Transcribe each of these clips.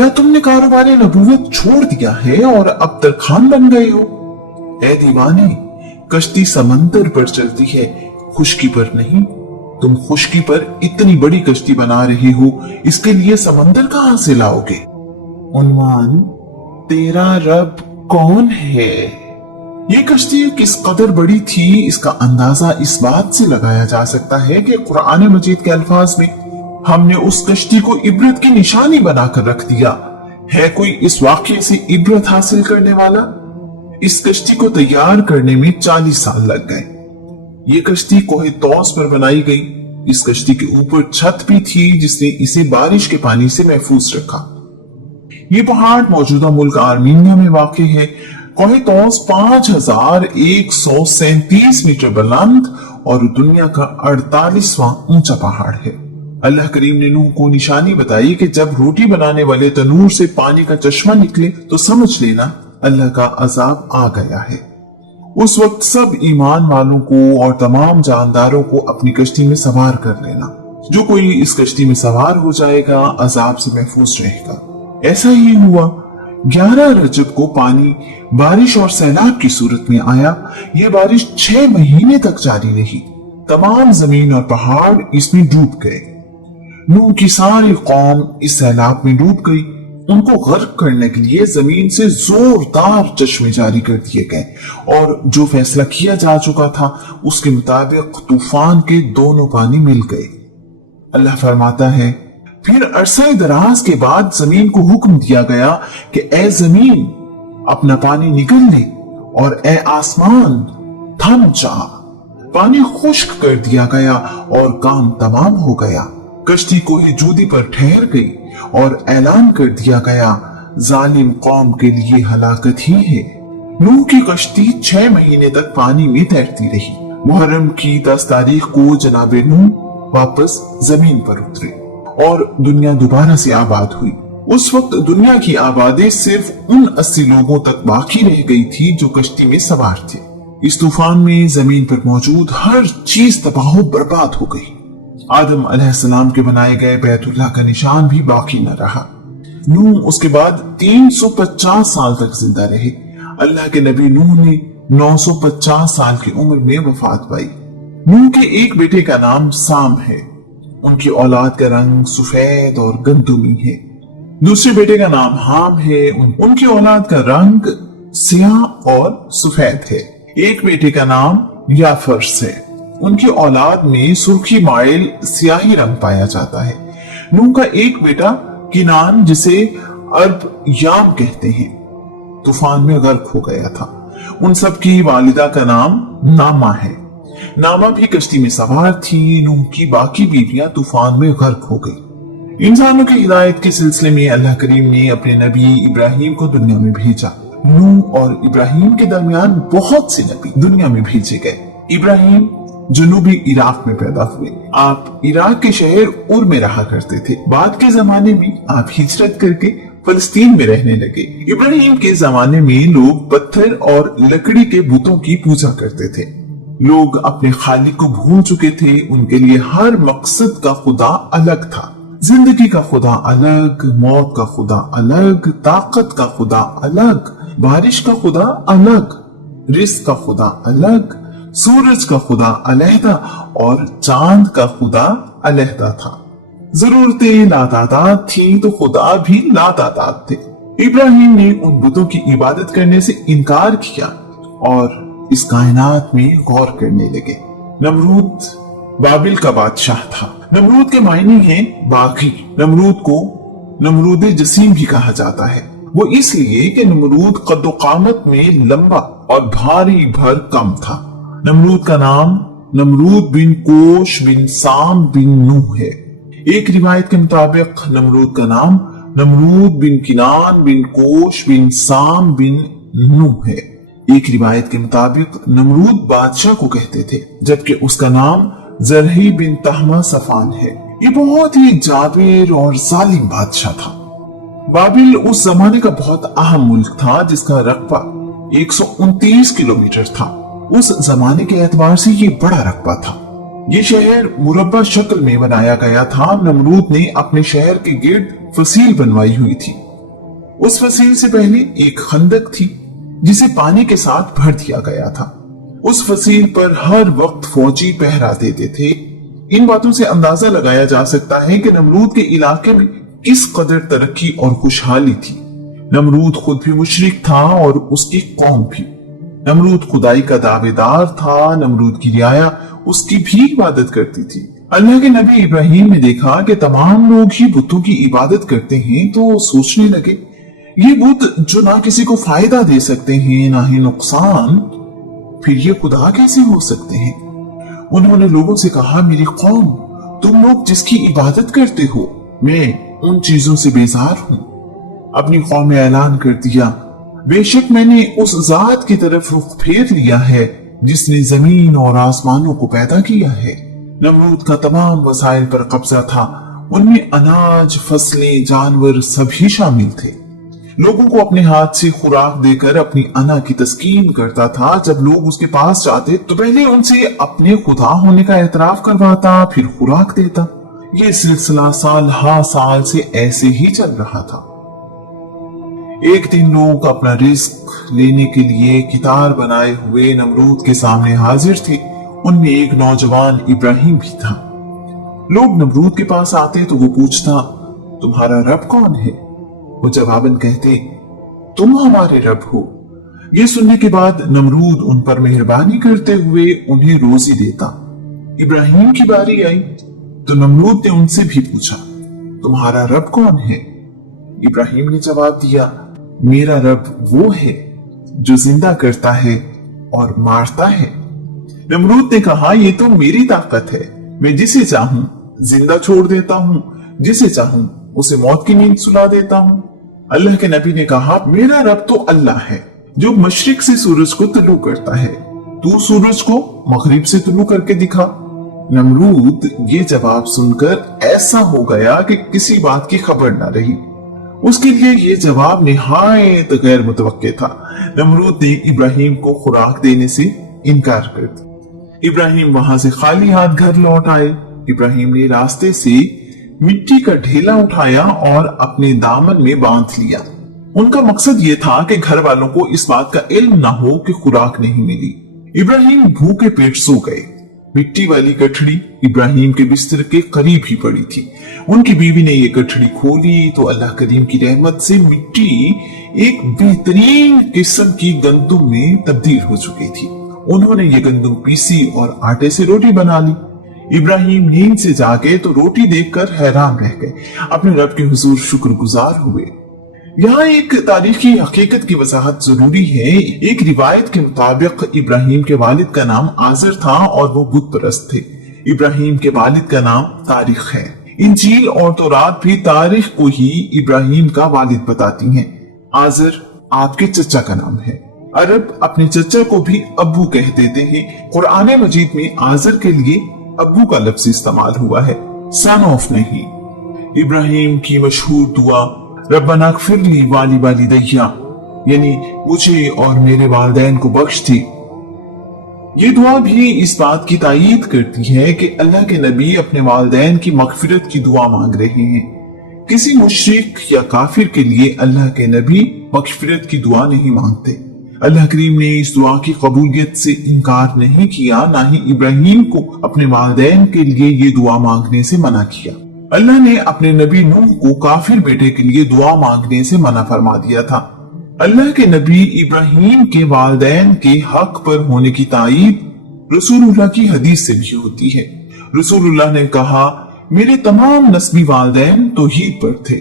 क्या तुमने कारोबारी नबूवत छोड़ दिया है और अब तरखान बन गए हो? ए दीवाने, कश्ती समंदर पर चलती है, खुश्की पर नहीं। तुम खुश्की पर इतनी बड़ी कश्ती बना रहे हो, इसके लिए समंदर कहां से लाओगे? उन्वान, तेरा रब कौन है? ये कश्ती किस कदर बड़ी थी, इसका अंदाजा इस बात से लगाया जा सकता है कि कुरान मजीद के अल्फाज में हमने उस कश्ती को इबरत की निशानी बनाकर रख दिया है। कोई इस वाक़ये से इबरत हासिल करने वाला? इस कश्ती को तैयार करने में 40 साल लग गए। ये कश्ती कोहे तौस पर बनाई गई। इस कश्ती के ऊपर छत भी थी जिसने इसे बारिश के पानी से महफूज रखा। ये पहाड़ मौजूदा मुल्क आर्मीनिया में वाक़ है। कोहे तौस 5137 मीटर बुलंद और दुनिया का 48वां ऊंचा पहाड़ है। अल्लाह करीम ने नूह को निशानी बताई कि जब रोटी बनाने वाले तनूर से पानी का चश्मा निकले तो समझ लेना अल्लाह का अजाब आ गया है। उस वक्त सब ईमान वालों को और तमाम जानदारों को अपनी कश्ती में सवार कर लेना। जो कोई इस कश्ती में सवार हो जाएगा अजाब से महफूज रहेगा। ऐसा ही हुआ। 11 रजब को पानी बारिश और सैलाब की सूरत में आया। ये बारिश 6 महीने तक जारी रही। तमाम जमीन और पहाड़ इसमें डूब गए। नूह की सारी कौम इस सैलाब में डूब गई। उनको गर्क करने के लिए जमीन से जोरदार चश्मे जारी कर दिए गए और जो फैसला किया जा चुका था उसके मुताबिक तूफान के दोनों पानी मिल गए। अल्लाह फरमाता है, फिर अरसे दराज के बाद जमीन को हुक्म दिया गया कि ए जमीन अपना पानी निकल ले और ए आसमान थम जा। पानी खुश्क कर दिया गया और काम तमाम हो गया। कश्ती कोहे जूदी पर ठहर गई और ऐलान कर दिया गया, जालिम कौम के लिए हलाकत ही है। नूह की कश्ती 6 महीने तक पानी में तैरती रही। मुहर्रम की 10 तारीख को जनाब नूह वापस जमीन पर उतरे और दुनिया दोबारा से आबाद हुई। उस वक्त दुनिया की आबादी सिर्फ उन 80 लोगों तक बाकी रह गई थी जो कश्ती में सवार थे। इस तूफान में जमीन पर मौजूद हर चीज तबाह बर्बाद हो गई। आदम अलैहिस्सलाम के बनाए गए बैतुल्लाह का निशान भी बाकी न रहा। नूह उसके बाद 350 साल तक जिंदा रहे। अल्लाह के नबी नूह ने 950 साल की उम्र में वफात पाई। नूह के एक बेटे का नाम साम है। उनकी औलाद का रंग सफेद और गंदुमी है। दूसरे बेटे का नाम हाम है। उनकी औलाद का रंग स्याह और सफेद है। एक बेटे का नाम याफर्स है। उनकी औलाद में सुर्खी माइल स्याही रंग पाया जाता है। नूह का एक बेटा किनान, जिसे अरब याम कहते हैं, तूफान में गर्क हो गया था। उन सब की वालिदा का नाम नामा है। नामा भी कश्ती में सवार थी। नूह की बाकी बीवियां तूफान में गर्क हो गई। इंसानों की हिदायत के सिलसिले में अल्लाह करीम ने अपने नबी इब्राहिम को दुनिया में भेजा। नूह और इब्राहिम के दरमियान बहुत से नबी दुनिया में भेजे गए। इब्राहिम जनूबी इराक में पैदा हुए। आप इराक के शहर उर में रहा करते थे। बाद के जमाने में आप हिजरत करके फलस्तीन में रहने लगे। इब्राहिम के जमाने में लोग पत्थर और लकड़ी के बुतों की पूजा करते थे। लोग अपने खालिक को भूल चुके थे। उनके लिए हर मकसद का खुदा अलग था। जिंदगी का खुदा अलग, मौत का खुदा अलग, ताकत का खुदा अलग, बारिश का खुदा अलग, रिस्क का खुदा अलग, सूरज का खुदा अलहदा और चांद का खुदा अलहदा था। जरूरतें लातादाद थी तो खुदा भी लातादाद थे। इब्राहिम ने उन बुतों की इबादत करने से इनकार किया और इस कायनात में गौर करने लगे। नमरूद बाबिल का बादशाह था। नमरूद के मायने हैं बागी। नमरूद को नमरूद जसीम भी कहा जाता है। वो इसलिए कि नमरूद कद्दो कामत में लंबा और भारी भरकम था। नमरूद का नाम नमरूद बिन कोश बिन साम बिन नूह है। एक रिवायत के मुताबिक नमरूद का नाम नमरूद बिन किनान बिन कोश बिन साम बिन नूह है। एक रिवायत के मुताबिक नमरूद बादशाह को कहते थे, जबकि उसका नाम जरही बिन तहमा सफान है। ये बहुत ही जाबिर और जालिम बादशाह था। बाबिल उस जमाने का बहुत अहम मुल्क था जिसका रकबा 129 किलोमीटर था। उस जमाने के एतबार से ये बड़ा रकबा था। ये शहर मुरब्बा शक्ल में बनाया गया था। नमरूद ने अपने शहर के गिर्द फसील बनवाई हुई थी। उस फसील से पहले एक खंदक थी जिसे पानी के साथ भर दिया गया था। उस फसील पर हर वक्त फौजी पहरा देते थे। इन बातों से अंदाजा लगाया जा सकता है कि नमरूद के इलाके में किस कदर तरक्की और खुशहाली थी। नमरूद खुद भी मुशरिक था और उसकी कौम भी। नमरूद खुदाई का दावेदार था। नमरूद की रियाया उसकी भी इबादत करती थी। अल्लाह के नबी इब्राहिम ने देखा कि तमाम लोग ही बुतों की इबादत करते हैं, तो सोचने लगे ये बुत जो ना किसी को फायदा दे सकते हैं ना ही नुकसान, फिर ये खुदा कैसे हो सकते हैं। उन्होंने लोगों से कहा, मेरी कौम, तुम लोग जिसकी इबादत करते हो, मैं उन चीजों से बेजार हूं। अपनी कौम में ऐलान कर दिया, बेशक मैंने उस जात की तरफ रुख फेर लिया है जिसने जमीन और आसमानों को पैदा किया है। नमरूद का तमाम वसाइल पर कब्जा था। उनमें अनाज, फसलें, जानवर सभी शामिल थे। लोगों को अपने हाथ से खुराक देकर अपनी अना की तस्कीन करता था। जब लोग उसके पास जाते तो पहले उनसे अपने खुदा होने का एतराफ करवाता, फिर खुराक देता। ये सिलसिला साल हा साल से ऐसे ही चल रहा था। एक दिन लोग अपना रिस्क लेने के लिए कितार बनाए हुए नमरूद के सामने हाजिर थे। उनमें एक नौजवान इब्राहिम भी था। लोग नमरूद के पास आते तो वो पूछता, तुम्हारा रब कौन है? वो जवाबन कहते, तुम हमारे रब हो। ये सुनने के बाद नमरूद उन पर मेहरबानी करते हुए उन्हें रोजी देता। इब्राहिम की बारी आई तो नमरूद ने उनसे भी पूछा, तुम्हारा रब कौन है? इब्राहिम ने जवाब दिया, मेरा रब वो है जो जिंदा करता है और मारता है। नमरूद ने कहा, ये तो मेरी ताकत है, मैं जिसे चाहूं जिंदा छोड़ देता हूं, जिसे चाहूं उसे मौत की नींद सुला देता हूं। अल्लाह के नबी ने कहा, मेरा रब तो अल्लाह है जो मशरिक से सूरज को तुलू करता है, तू सूरज को मगरिब से तुलू करके दिखा। नमरूद ये जवाब सुनकर ऐसा हो गया कि किसी बात की खबर न रही। उसके लिए ये जवाब निहायत गैर मुतवक्के था। नमरूद ने इब्राहिम को खुराक देने से इनकार कर दिया। इब्राहिम वहां से खाली हाथ घर लौट आए। इब्राहिम ने रास्ते से मिट्टी का ढेला उठाया और अपने दामन में बांध लिया। उनका मकसद ये था कि घर वालों को इस बात का इल्म ना हो कि खुराक नहीं मिली। इब्राहिम भूखे पेट सो गए। मिट्टी वाली गठड़ी इब्राहिम के बिस्तर के करीब ही पड़ी थी। उनकी बीवी ने ये गठड़ी खोली तो अल्लाह करीम की रहमत से मिट्टी एक बेहतरीन किस्म की गंदुम में तब्दील हो चुकी थी। उन्होंने ये गंदुम पीसी और आटे से रोटी बना ली। इब्राहिम नींद से जागे तो रोटी देखकर हैरान रह गए। अपने रब के हुजूर शुक्रगुजार हुए। यहाँ एक तारीखी हकीकत की वजाहत जरूरी है। एक रिवायत के मुताबिक इब्राहिम के वालिद का नाम आजर था और वो बुत परस्त थे। इब्राहिम के वालिद का नाम तारिख है। इंजील और तौरात भी तारिख को ही इब्राहिम का वालिद बताती हैं। आजर आपके चचा का नाम है। अरब अपने चचा को भी अब्बू कह देते हैं। कुरान मजीद में आजर के लिए अब्बू का लफ्ज इस्तेमाल हुआ है, सन ऑफ नहीं। इब्राहिम की मशहूर दुआ रब्बना इग़फिरली वाली वालिदैया, यानी मुझे और मेरे वालिदैन को बख्श दी। ये दुआ भी इस बात की तायीद करती है कि अल्लाह के नबी अपने वालिदैन की मगफिरत की दुआ मांग रहे हैं। किसी मुशरिक या काफिर के लिए अल्लाह के नबी मगफिरत की दुआ नहीं मांगते। अल्लाह करीम ने इस दुआ की कबूलियत से इनकार नहीं किया, ना ही इब्राहिम को अपने वालिदैन के लिए ये दुआ मांगने से मना किया। अल्लाह ने अपने नबी नूह को काफिर बेटे के लिए दुआ मांगने से मना फरमा दिया था। अल्लाह के नबी इब्राहिम के वालिदैन के हक पर होने की तायीद रसूलुल्लाह की हदीस से भी होती है। रसूलुल्लाह ने कहा, मेरे तमाम नस्बी वालिदैन तौहीद पर थे।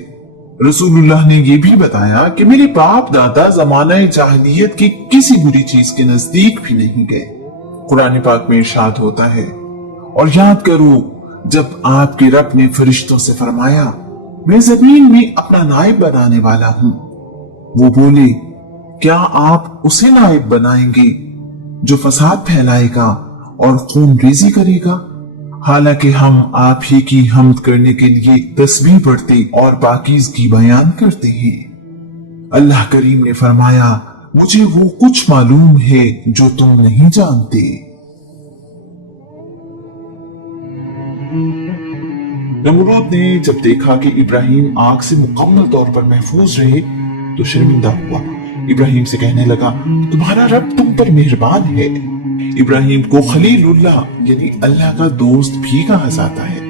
रसूलुल्लाह ने यह भी बताया कि मेरे बाप दादा जमाना जाहिलियत की किसी बुरी चीज के नजदीक भी नहीं गए। कुरान पाक में इरशाद होता है, और याद करो जब आपके रब ने फरिश्तों से फरमाया, मैं जमीन में अपना नायब बनाने वाला हूं। वो बोले, क्या आप उसे नायब बनाएंगे जो फसाद फैलाएगा और खून रेजी करेगा? हालांकि हम आप ही की हम्द करने के लिए तस्बीह पढ़ते और पाकीज़गी बयान करते हैं। अल्लाह करीम ने फरमाया, मुझे वो कुछ मालूम है जो तुम नहीं जानते। नमरूद ने जब देखा कि इब्राहिम आग से मुकम्मल तौर पर महफूज रहे تو شرمندہ ہوا۔ ابراہیم سے کہنے لگا تمہارا رب تم پر مہربان ہے۔ ابراہیم کو خلیل اللہ یعنی اللہ کا دوست بھی کہا جاتا ہے۔